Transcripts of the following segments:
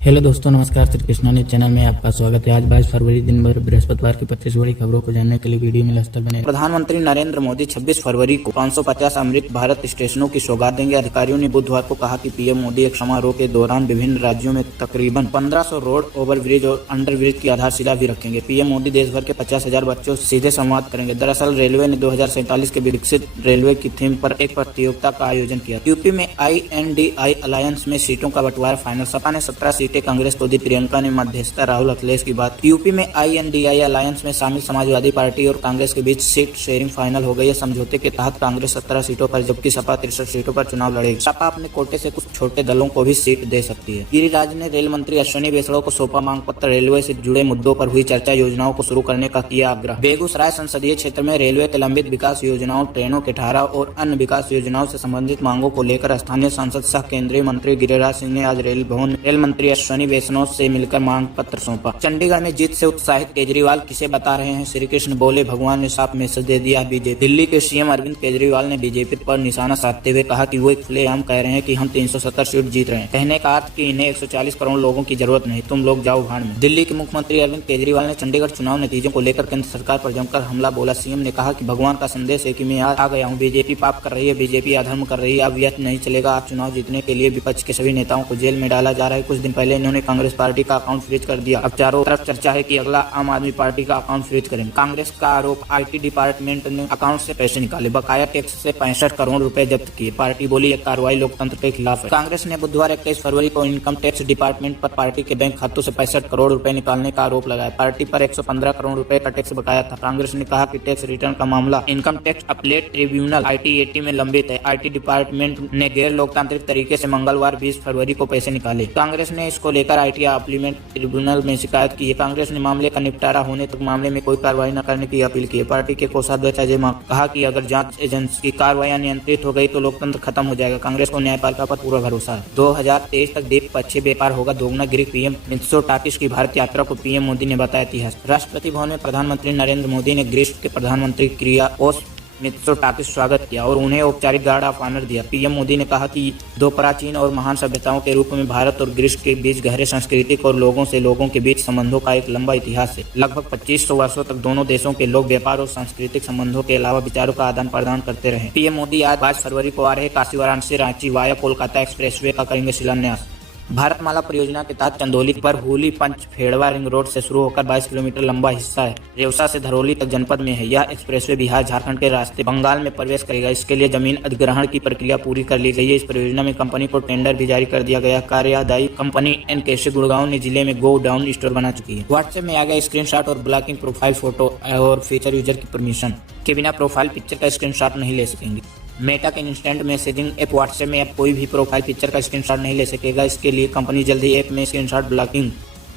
Hello दोस्तों, नमस्कार। Shri Krishna news channel में आपका स्वागत है। आज 22 फरवरी दिन भर बृहस्पतिवार की 25 बड़ी खबरों को जानने के लिए वीडियो में लस्तर बने। प्रधानमंत्री नरेंद्र मोदी 26 फरवरी को 550 अमृत भारत स्टेशनों की सौगात देंगे। अधिकारियों ने बुधवार को कहा कि पीएम मोदी एक समारोह के दौरान विभिन्न राज्यों में तकरीबन 1500 रोड, ओवरब्रिज और अंडरब्रिज की आधारशिला भी रखेंगे। पीएम मोदी देश भर के 50,000 बच्चों से सीधे संवाद करेंगे। दरअसल रेलवे ने 2047 के विकसित रेलवे की थीम पर एक प्रतियोगिता का आयोजन किया। यूपी में INDI अलायंस में सीटों का बंटवारा फाइनल। सपा ने 17 सीटें कांग्रेस को दी। प्रियंका ने मध्यस्थता राहुल अखिलेश की बात। यूपी में INDI अलायंस में शामिल समाजवादी पार्टी और कांग्रेस के बीच सीट शेयरिंग फाइनल हो गई है। समझौते के तहत कांग्रेस 17 सीटों पर जबकि सपा 63 सीटों पर चुनाव लड़ेगी। सपा अपने कोटे से कुछ छोटे दलों को भी सीट दे सकती है। गिरिराज ने रेल मंत्री अश्विनी वैष्णव को सौंपा मांग पत्र। रेलवे से जुड़े मुद्दों पर हुई चर्चा, योजनाओं को शुरू करने का किया आग्रह। बेगूसराय संसदीय क्षेत्र में रेलवे के लंबित विकास योजनाओं, ट्रेनों के ठहराव और अन्य विकास योजनाओं से संबंधित मांगों को लेकर स्थानीय सांसद सह केंद्रीय मंत्री गिरिराज सिंह ने आज रेल भवन रेल मंत्री अश्विनी वैष्णव से मिलकर मांग पत्र सौंपा। चंडीगढ़ में जीत से उत्साहित केजरीवाल किसे बता रहे हैं? श्री कृष्ण बोले, भगवान ने साफ मैसेज दे दिया बीजेपी। दिल्ली के सीएम अरविंद केजरीवाल ने बीजेपी पर निशाना साधते हुए कहा कि वो खुलेआम कह रहे हैं कि हम 370 सीट जीत रहे हैं। कहने का अर्थ कि इन्हें 140 करोड़ लोगों की जरूरत नहीं, तुम लोग जाओ भाड़ में। दिल्ली के मुख्यमंत्री अरविंद केजरीवाल ने चंडीगढ़ चुनाव नतीजों को लेकर केंद्र सरकार पर जमकर हमला बोला। सीएम ने कहा कि भगवान का संदेश है कि मैं आ गया हूँ। बीजेपी पाप कर रही है, बीजेपी अधर्म कर रही है, अब यह नहीं चलेगा। आप चुनाव जीतने के लिए विपक्ष के सभी नेताओं को जेल में डाला जा रहा है। कुछ दिन पहले इन्होंने कांग्रेस पार्टी का अकाउंट फ्रीज कर दिया। अब चारों तरफ चर्चा है कि अगला आम आदमी पार्टी का अकाउंट फ्रीज करेंगे। कांग्रेस का आरोप, IT डिपार्टमेंट ने अकाउंट से पैसे निकाले, बकाया टैक्स से 65 करोड़ रुपए जब्त किए। पार्टी बोली यह कार्रवाई लोकतंत्र के खिलाफ है। कांग्रेस ने बुधवार 21 फरवरी को इनकम टैक्स डिपार्टमेंट पर पार्टी के बैंक खातों से 65 करोड़ रुपए निकालने का आरोप लगाया। पार्टी पर 115 करोड़ रुपए का टैक्स बकाया था। कांग्रेस ने कहा कि टैक्स रिटर्न का मामला income tax appellate tribunal ITAT में लंबित है। IT डिपार्टमेंट ने गैर लोकतांत्रिक तरीके से मंगलवार 20 फरवरी को पैसे निकाले। कांग्रेस ने इसको लेकर IT अपीलेट ट्रिब्यूनल में शिकायत की है। कांग्रेस ने मामले का निपटारा होने तक मामले में कोई कार्रवाई न करने की अपील की है। पार्टी के कोषाध्यक्ष अजय माकन ने कहा कि अगर जांच एजेंसी की कार्रवाई नियंत्रित हो गई तो लोकतंत्र खत्म हो जाएगा। कांग्रेस को न्यायपालिका पर पूरा भरोसा है। 2023 तक द्विपक्षीय व्यापार होगा दोगुना। ग्रीक पीएम मित्सोटाकिस की भारत यात्रा को पीएम मोदी ने बताया इतिहास। राष्ट्रपति भवन में प्रधानमंत्री नरेंद्र मोदी ने ग्रीस के प्रधानमंत्री किरियाकोस मित्सोटाकिस स्वागत किया और उन्हें औपचारिक गार्ड ऑफ ऑनर दिया। पीएम मोदी ने कहा कि दो प्राचीन और महान सभ्यताओं के रूप में भारत और ग्रीस के बीच गहरे सांस्कृतिक और लोगों से लोगों के बीच संबंधों का एक लंबा इतिहास है। लगभग 2500 वर्षों तक दोनों देशों के लोग व्यापार और सांस्कृतिक संबंधों के अलावा विचारों का आदान प्रदान करते रहे। पीएम मोदी आज 22 फरवरी को आ रहे काशी वाराणसी रांची वाया कोलकाता एक्सप्रेसवे का करेंगे शिलान्यास। भारतमाला परियोजना के तहत चंदौली पर हुली पंचफेड़वा रिंग रोड से शुरू होकर 22 किलोमीटर लंबा हिस्सा है। रेवसा से धरौली तक जनपद में है। यह एक्सप्रेसवे बिहार झारखंड के रास्ते बंगाल में प्रवेश करेगा। इसके लिए जमीन अधिग्रहण की प्रक्रिया पूरी कर ली गई है। इस परियोजना में कंपनी को टेंडर भी जारी कर दिया गया। कार्यदायी कंपनी एनकेसी गुड़गांव ने जिले में गो डाउन स्टोर बना चुकी है। व्हाट्सएप में आ गया स्क्रीनशॉट और ब्लॉकिंग प्रोफाइल फोटो और फीचर यूजर की परमिशन के बिना प्रोफाइल पिक्चर का स्क्रीनशॉट नहीं ले सकेंगे। मेटा के इंस्टेंट मैसेजिंग ऐप व्हाट्सएप में अब कोई भी प्रोफाइल पिक्चर का स्क्रीनशॉट नहीं ले सकेगा। इसके लिए कंपनी जल्द ही ऐप में screenshot blocking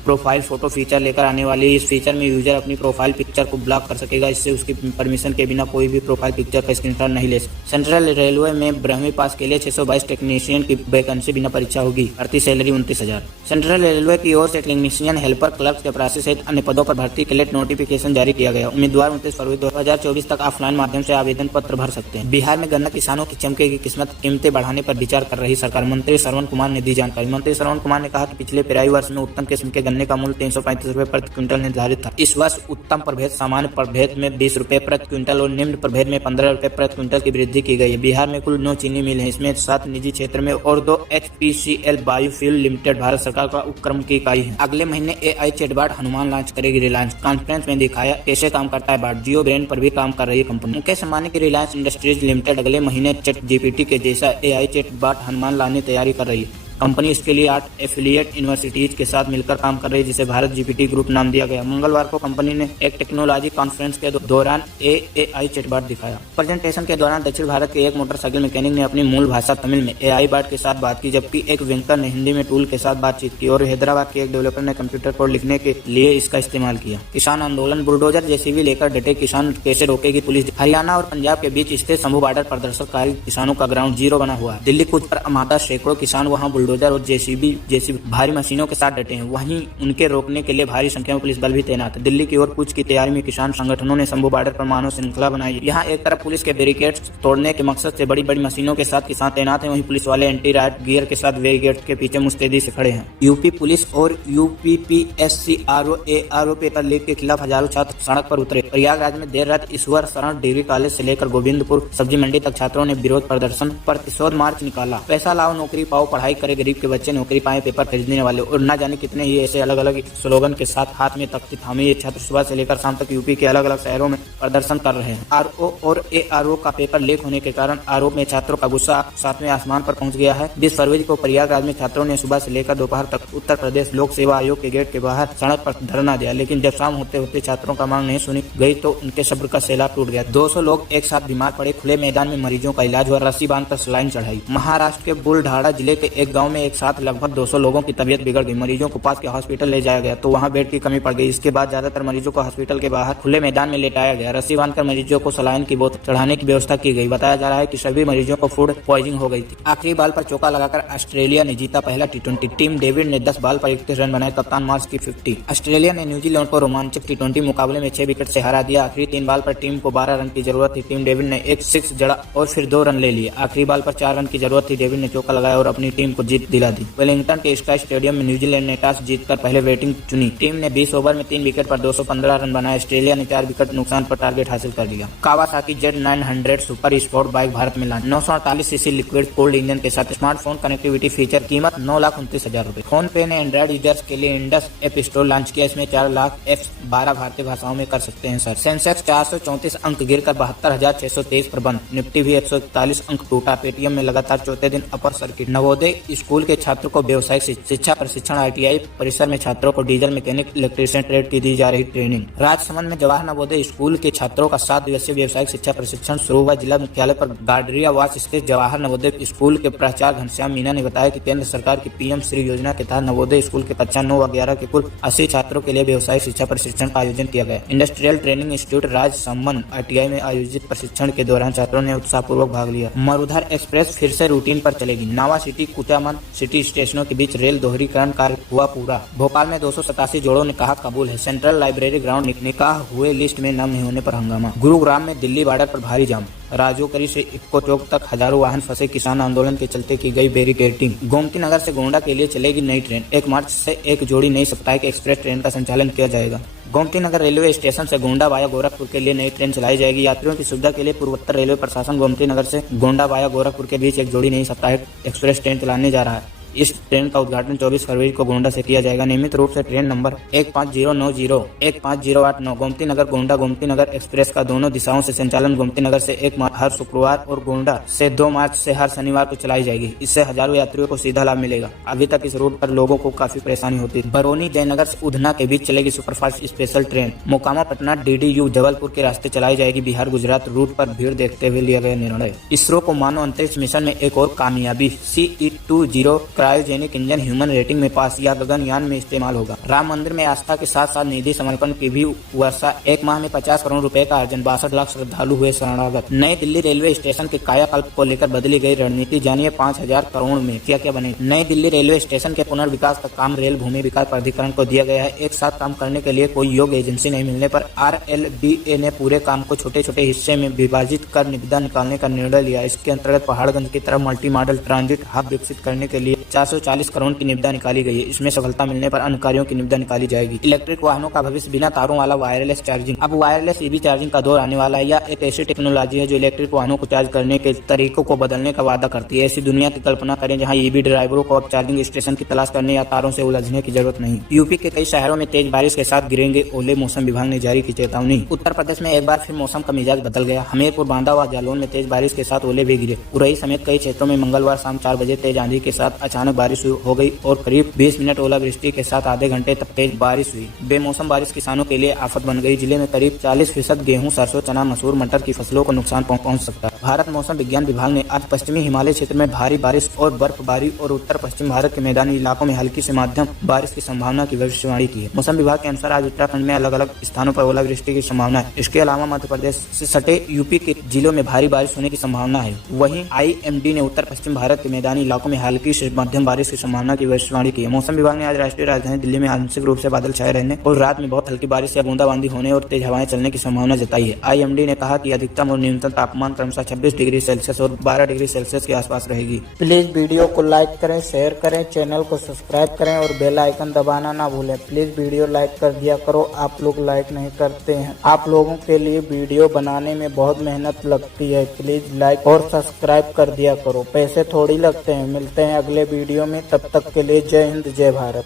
profile photo feature लेकर आने वाली है। इस फीचर में यूजर अपनी प्रोफाइल पिक्चर को ब्लॉक कर सकेगा। इससे उसकी परमिशन के बिना कोई भी प्रोफाइल पिक्चर का स्क्रीनशॉट नहीं ले सकता। सेंट्रल रेलवे में 12वीं पास के लिए 622 टेक्नीशियन की वैकेंसी बिना परीक्षा होगी। भर्ती सैलरी 29,000। सेंट्रल रेलवे की ओर से टेक्नीशियन, हेल्पर, क्लर्क, चपरासी सहित अन्य पदों पर भर्ती के लिए नोटिफिकेशन जारी किया गया। उम्मीदवार 29 फरवरी 2024 तक ऑफलाइन माध्यम से आवेदन पत्र भर सकते हैं। बिहार में गन्ना किसानों की चमकेगी किस्मत, कीमतें बढ़ाने पर विचार कर रही सरकार। मंत्री श्रवण कुमार ने दी जानकारी। मंत्री श्रवण कुमार ने कहा कि पिछले पेराई वर्ष में उत्तम किस्म के गन्ने का मूल्य 335 रुपए प्रति क्विंटल निर्धारित था। इस वर्ष उत्तम प्रभेद, सामान्य प्रभेद में 20 रुपए प्रति क्विंटल और निम्न प्रभेद में 15 रुपए प्रति क्विंटल की वृद्धि की गई है। बिहार में कुल 9 चीनी मिल है। इसमें 7 निजी क्षेत्र में और 2 HPCL बायोफ्यूल लिमिटेड भारत सरकार का उपक्रम की इकाई है। अगले महीने AI चैटबॉट हनुमान लॉन्च करेगी रिलायंस। कॉन्फ्रेंस में दिखाया कैसे काम करता है बॉट। जियो ब्रेन पर भी काम कर रही है कंपनी। मुकेश अंबानी की रिलायंस इंडस्ट्रीज लिमिटेड अगले महीने ChatGPT के जैसा AI चैटबॉट हनुमान लाने की तैयारी कर रही है। कंपनी इसके लिए 8 एफिलिएट यूनिवर्सिटीज के साथ मिलकर काम कर रही है, जिसे भारत GPT ग्रुप नाम दिया गया। मंगलवार को कंपनी ने एक टेक्नोलॉजी कॉन्फ्रेंस के दौरान AI चैटबॉट दिखाया। प्रेजेंटेशन के दौरान दक्षिण भारत के एक मोटरसाइकिल मैकेनिक ने अपनी मूल भाषा तमिल में AI बॉट के साथ बात की, जबकि एक वेंकर ने हिंदी में टूल के साथ बातचीत की और हैदराबाद के एक डेवलपर ने कंप्यूटर कोड लिखने के लिए इसका इस्तेमाल किया। किसान आंदोलन, बुलडोजर JCB लेकर डटे किसान, कैसे रोकेगी पुलिस। हरियाणा और पंजाब के बीच स्थित शंभू बॉर्डर पर प्रदर्शनकारी किसानों का ग्राउंड जीरो बना हुआ है। दिल्ली कूच पर अमाता सैकड़ों किसान वहां बुलडोजर बुलडोजर और जेसीबी जैसी भारी मशीनों के साथ डटे हैं। वहीं उनके रोकने के लिए भारी संख्या में पुलिस बल भी तैनात है। दिल्ली की ओर कूच की तैयारी में किसान संगठनों ने शंभू बॉर्डर पर मानव श्रृंखला बनाई। यहाँ एक तरफ पुलिस के बैरिकेड तोड़ने के मकसद से बड़ी बड़ी मशीनों के साथ किसान तैनात हैं, वहीं पुलिस वाले एंटी राइट गियर के साथ बैरिकेड के पीछे मुस्तैदी से खड़े हैं। यूपी पुलिस और यूपीपीएससी आरओ पेपर लीक के खिलाफ हजारों छात्र सड़क पर उतरे। प्रयागराज में देर रात ईश्वर शरण डिग्री कॉलेज से लेकर गोविंदपुर सब्जी मंडी तक छात्रों ने विरोध प्रदर्शन प्रतिशोध मार्च निकाला। पैसा लाओ नौकरी पाओ, पढ़ाई करे गरीब के बच्चे, नौकरी पाए पेपर खरीदने वाले, और न जाने कितने ही ऐसे अलग अलग स्लोगन के साथ हाथ में तख्ती थामे ये छात्र सुबह से लेकर शाम तक यूपी के अलग अलग शहरों में प्रदर्शन कर रहे हैं। आरओ और एआरओ का पेपर लीक होने के कारण आरोप में छात्रों का गुस्सा सातवें आसमान पर पहुंच गया है। 20 फरवरी को प्रयागराज में छात्रों ने सुबह से लेकर दोपहर तक उत्तर प्रदेश लोक सेवा आयोग के गेट के बाहर सड़क पर धरना दिया, लेकिन जब शाम होते होते छात्रों का मांग नहीं सुनी गई तो उनके सब्र का सैलाब टूट गया। 200 लोग एक साथ बीमार पड़े। खुले मैदान में मरीजों का इलाज हुआ, रस्सी बांधकर सलाइन चढ़ाई। महाराष्ट्र के बुलढाणा जिले के एक गांव में एक साथ लगभग 200 लोगों की तबीयत बिगड़ गई। मरीजों को पास के हॉस्पिटल ले जाया गया तो वहां बेड की कमी पड़ गई। इसके बाद ज्यादातर मरीजों को हॉस्पिटल के बाहर खुले मैदान में लेटाया गया। रस्सी बांधकर मरीजों को सलाइन की बोतल चढ़ाने की व्यवस्था की गई। बताया जा रहा है कि सभी मरीजों को फूड पॉइजनिंग हो गई थी। आखिरी बॉल पर चौका लगाकर ऑस्ट्रेलिया ने जीता पहला टी20। टीम डेविड ने 10 बॉल पर 31 रन बनाए। कप्तान मार्च की 50। ऑस्ट्रेलिया ने न्यूजीलैंड को रोमांचक टी20 मुकाबले में 6 विकेट से हरा दिया। आखिरी 3 बॉल पर टीम को 12 रन की जरूरत थी। टीम डेविड ने एक 6 जड़ा और फिर 2 रन ले लिए। आखिरी बॉल पर 4 रन की जरूरत थी। डेविड ने चौका लगाया और अपनी टीम को जीत दिला दी। वेलिंगटन के स्काई स्टेडियम में न्यूजीलैंड ने टॉस जीतकर पहले बैटिंग चुनी। टीम ने 20 ओवर में 3 विकेट पर 215 रन बनाए। ऑस्ट्रेलिया ने 4 विकेट नुकसान पर टारगेट हासिल कर लिया। Kawasaki Z900 super sport bike Bharat में लॉन्च। 948 सीसी लिक्विड कोल्ड इंजन के साथ स्मार्टफोन कनेक्टिविटी फीचर, कीमत 9,29,000 रूपए। फोन पे ने एंड्रॉइड यूजर्स के लिए इंडस ऐप स्टोर लॉन्च किया। इसमें 4 लाख ऐप्स 12 भारतीय भाषाओं में कर सकते हैं सर। सेंसेक्स 434 अंक गिरकर 72,623 पर बंद। निफ्टी भी 141 अंक टूटा। पेटीएम में लगातार चौथे दिन अपर सर्किट। नवोदय स्कूल के छात्रों को व्यवसायिक शिक्षा प्रशिक्षण। ITI परिसर में छात्रों को डीजल मैकेनिक इलेक्ट्रीशियन ट्रेड की दी जा रही ट्रेनिंग। राजसमंद में जवाहर नवोदय स्कूल के छात्रों का 7 दिवसीय व्यवसायिक शिक्षा प्रशिक्षण शुरू हुआ। जिला मुख्यालय पर गाडरियावास स्थित जवाहर नवोदय स्कूल के प्राचार्य घनश्याम मीना ने बताया कि केंद्र सरकार की PM श्री योजना के तहत नवोदय स्कूल के कक्षा 9 व 11 के कुल 80 छात्रों के लिए व्यवसायिक शिक्षा प्रशिक्षण का आयोजन किया गया। Industrial training institute Rajsamand ITI में आयोजित प्रशिक्षण के दौरान छात्रों ने उत्साहपूर्वक भाग लिया। मरुधर एक्सप्रेस फिर से रूटीन पर चलेगी। नावा सिटी कुचामन सिटी स्टेशनों के बीच रेल दोहरीकरण कार्य हुआ पूरा। भोपाल में 287 जोड़ों ने कहा कबूल है। सेंट्रल लाइब्रेरी ग्राउंड निकाह हुए लिस्ट में नाम नहीं होने पर हंगामा। गुरुग्राम में दिल्ली बॉर्डर पर भारी जाम। राजोकरी से इक्को चौक तक हजारों वाहन फंसे। किसान आंदोलन के चलते की गई बैरिकेडिंग। गोमती नगर से गोंडा के लिए चलेगी नई ट्रेन। 1 मार्च से एक जोड़ी नई साप्ताहिक एक्सप्रेस ट्रेन का संचालन किया जाएगा। गोमती नगर रेलवे स्टेशन से गोंडा वाया गोरखपुर के लिए नई ट्रेन चलाई जाएगी। यात्रियों की सुविधा के लिए पूर्वोत्तर रेलवे प्रशासन गोमती नगर से गोंडा वाया गोरखपुर के बीच एक जोड़ी नई साप्ताहिक एक्सप्रेस ट्रेन चलाने जा रहा है। इस ट्रेन का उद्घाटन 24 फरवरी को गोंडा से किया जाएगा। नियमित रूप से train number 15090 15089 Gomti Nagar Gonda Gomti Nagar express का दोनों दिशाओं से संचालन गोमती नगर से 1 मार्च हर शुक्रवार और गोंडा से 2 मार्च से हर शनिवार को चलाई जाएगी। इससे हजारों यात्रियों को सीधा लाभ मिलेगा। अभी तक इस रूट पर लोगों को काफी परेशानी होती है। बरौनी जयनगर से उधना के बीच चलेगी superfast special train. Mokama Patna DDU Jabalpur के रास्ते चलाई जाएगी। बिहार गुजरात रूट पर भीड़ देखते हुए लिया गया निर्णय। इसरो को मानव अंतरिक्ष मिशन में एक और कामयाबी। CE-20 cryogenic engine human rating में पास या गगनयान में इस्तेमाल होगा। राम मंदिर में आस्था के साथ साथ निधि समर्पण की भी वर्षा। 1 माह में 50 करोड़ रुपए का अर्जन। 62 लाख श्रद्धालु हुए शरणागत। नई दिल्ली रेलवे स्टेशन के कायाकल्प को लेकर बदली गई रणनीति। जानिए 5000 करोड़ में क्या क्या बने। नई दिल्ली रेलवे स्टेशन के पुनर्विकास का काम रेल भूमि विकास प्राधिकरण को दिया गया है। एक साथ काम करने के लिए कोई योग्य एजेंसी नहीं मिलने पर RLBA ने पूरे काम को छोटे छोटे हिस्से में विभाजित कर निविदा निकालने का निर्णय लिया। इसके अंतर्गत पहाड़गंज की तरफ मल्टी मॉडल ट्रांजिट हब विकसित करने के लिए 440 करोड़ की निविदा निकाली गई है। इसमें सफलता मिलने पर अन्य कार्यों की निविदा निकाली जाएगी। इलेक्ट्रिक वाहनों का भविष्य बिना तारों वाला वायरलेस चार्जिंग। अब वायरलेस EV चार्जिंग का दौर आने वाला है। यह एक ऐसी टेक्नोलॉजी है जो इलेक्ट्रिक वाहनों को चार्ज करने के तरीकों को बदलने का वादा करती है। ऐसी दुनिया की कल्पना करें जहां EV ड्राइवरों को अब चार्जिंग स्टेशन की तलाश करने या तारों से उलझने की जरूरत नहीं। यूपी के कई शहरों में तेज बारिश के साथ गिरेंगे ओले। मौसम विभाग ने जारी की चेतावनी। उत्तर प्रदेश में एक बार फिर मौसम का मिजाज बदल गया। हमीरपुर बांदा व जालौन में तेज बारिश के साथ ओले भी गिरे। उरई समेत कई क्षेत्रों में मंगलवार शाम 4 बजे तेज आंधी के साथ अचानक बारिश हो गई और करीब 20 मिनट ओलावृष्टि के साथ आधे घंटे तक तेज बारिश हुई। बेमौसम बारिश किसानों के लिए आफत बन गई। जिले में करीब 40% गेहूं, सरसों, चना, मसूर, मटर की फसलों को नुकसान पहुंच सकता है। भारत मौसम विज्ञान विभाग ने आज पश्चिमी हिमालय क्षेत्र में भारी बारिश और बर्फबारी और उत्तर पश्चिम भारत के मैदानी इलाकों में हल्की से मध्यम बारिश की संभावना की भविष्यवाणी की है। मौसम विभाग के अनुसार आज उत्तराखंड में अलग अलग स्थानों पर ओलावृष्टि की संभावना है। इसके अलावा मध्य प्रदेश से सटे यूपी के जिलों में भारी बारिश होने की संभावना है। वहीं IMD ने उत्तर पश्चिम भारत के मैदानी इलाकों में हल्की से मध्यम बारिश की संभावना की भविष्यवाणी की है। मौसम विभाग ने आज राष्ट्रीय राजधानी दिल्ली में आंशिक रूप से बादल छाए रहने और रात में बहुत हल्की बारिश या बूंदाबांदी होने और तेज हवाएं चलने की संभावना जताई है। IMD ने कहा कि अधिकतम और न्यूनतम तापमान क्रमशः 26 डिग्री सेल्सियस और 12 डिग्री सेल्सियस के आसपास रहेगी। प्लीज वीडियो को लाइक करें, शेयर करें, चैनल को सब्सक्राइब करें और बेल आइकन दबाना ना भूलें। प्लीज वीडियो लाइक कर दिया करो, आप लोग लाइक नहीं करते हैं। आप लोगों के लिए वीडियो बनाने में बहुत मेहनत लगती है। प्लीज लाइक और सब्सक्राइब कर दिया करो, पैसे थोड़ी लगते हैं। मिलते हैं अगले वीडियो में, तब तक के लिए जय हिंद जय भारत।